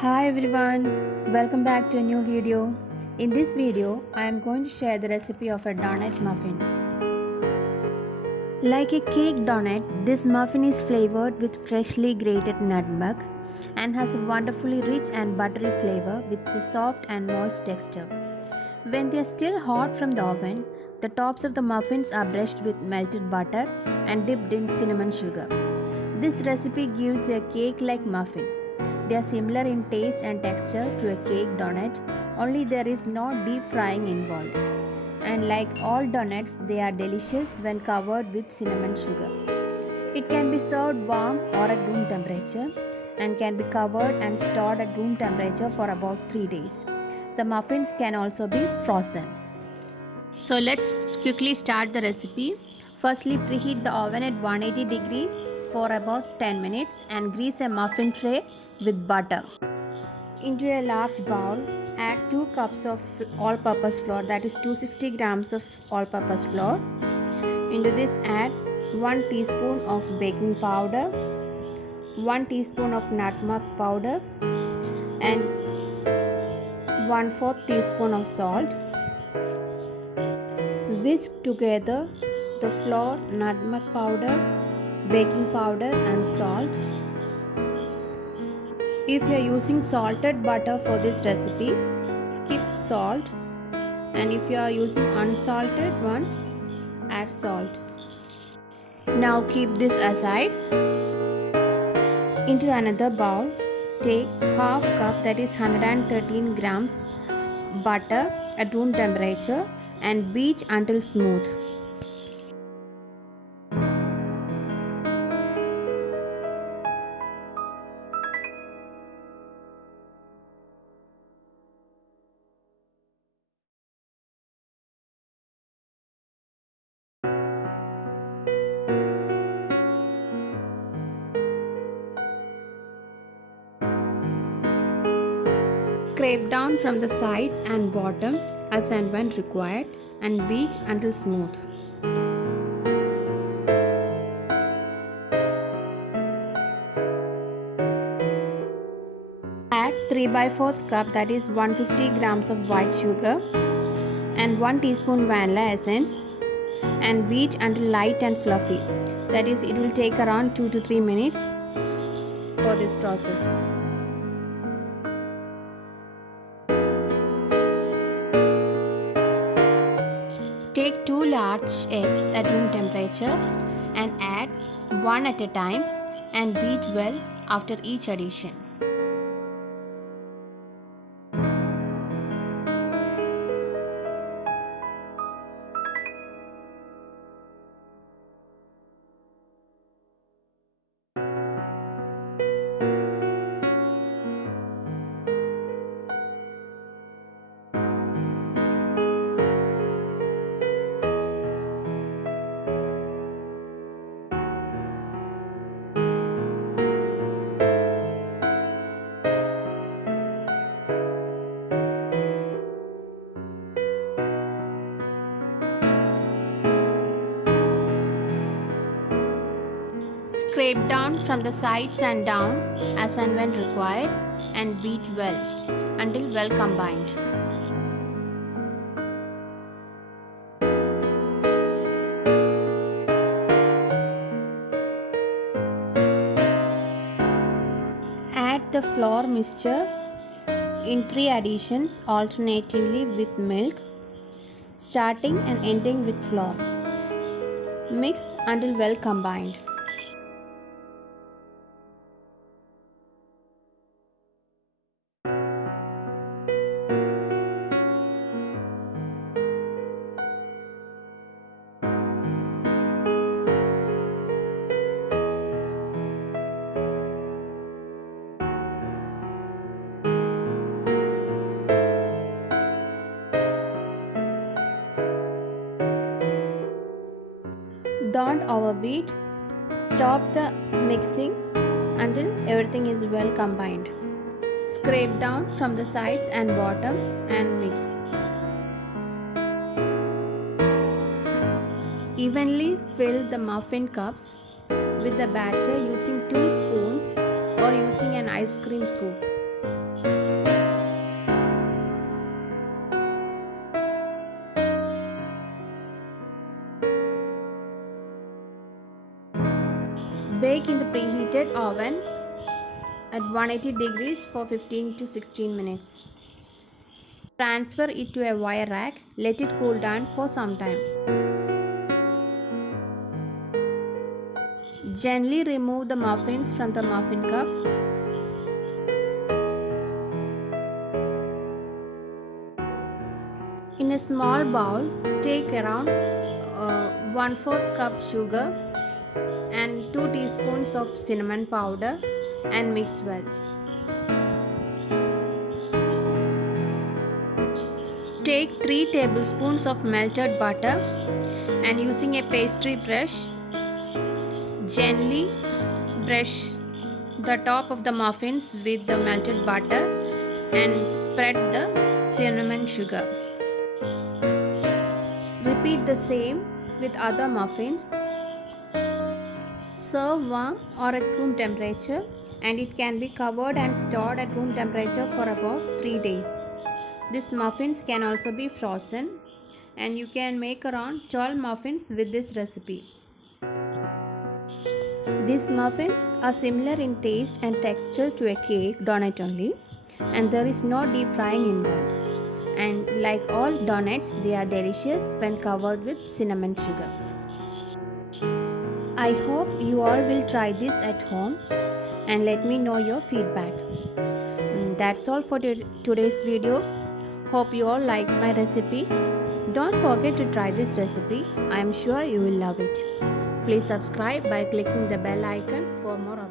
Hi everyone, welcome back to a new video. In this video, I am going to share the recipe of a doughnut muffin. Like a cake donut, this muffin is flavored with freshly grated nutmeg and has a wonderfully rich and buttery flavor with a soft and moist texture. When they are still hot from the oven, the tops of the muffins are brushed with melted butter and dipped in cinnamon sugar. This recipe gives you a cake-like muffin. They are similar in taste and texture to a cake donut, only there is no deep frying involved. And like all donuts, they are delicious when covered with cinnamon sugar. It can be served warm or at room temperature and can be covered and stored at room temperature for about 3 days. The muffins can also be frozen. So let's quickly start the recipe. Firstly, preheat the oven at 180 degrees for about 10 minutes and grease a muffin tray with butter. Into a large bowl, add 2 cups of all-purpose flour, that is 260 grams of all-purpose flour. Into this add 1 teaspoon of baking powder, 1 teaspoon of nutmeg powder and 1/4 teaspoon of salt. Whisk together the flour, nutmeg powder, baking powder and salt. If you are using salted butter for this recipe, skip salt, and if you are using unsalted one, add salt. Now keep this aside. Into another bowl, take half cup, that is 113 grams butter at room temperature and beat until smooth. Scrape down from the sides and bottom as and when required and beat until smooth. Add 3/4 cup, that is 150 grams of white sugar and 1 teaspoon vanilla essence and beat until light and fluffy. That is, it will take around 2 to 3 minutes for this process. Take 2 large eggs at room temperature and add one at a time and beat well after each addition. Scrape down from the sides and down as and when required and beat well until well combined. Add the flour mixture in 3 additions alternatively with milk, starting and ending with flour. Mix until well combined. Don't overbeat. Stop the mixing until everything is well combined. Scrape down from the sides and bottom and mix. Evenly fill the muffin cups with the batter using 2 spoons or using an ice cream scoop. preheated oven at 180 degrees for 15 to 16 minutes. Transfer it to a wire rack. Let it cool down for some time. Gently remove the muffins from the muffin cups. In a small bowl, take around 1/4 cup sugar and 2 teaspoons of cinnamon powder and mix well. Take 3 tablespoons of melted butter and using a pastry brush, gently brush the top of the muffins with the melted butter and spread the cinnamon sugar. Repeat the same with other muffins. Serve warm or at room temperature, and it can be covered and stored at room temperature for about 3 days. These muffins can also be frozen, and you can make around 12 muffins with this recipe. These muffins are similar in taste and texture to a cake donut only, and there is no deep frying involved. And like all donuts, they are delicious when covered with cinnamon sugar. I hope you all will try this at home and let me know your feedback. That's all for today's video. Hope you all like my recipe. Don't forget to try this recipe. I am sure you will love it. Please subscribe by clicking the bell icon for more updates.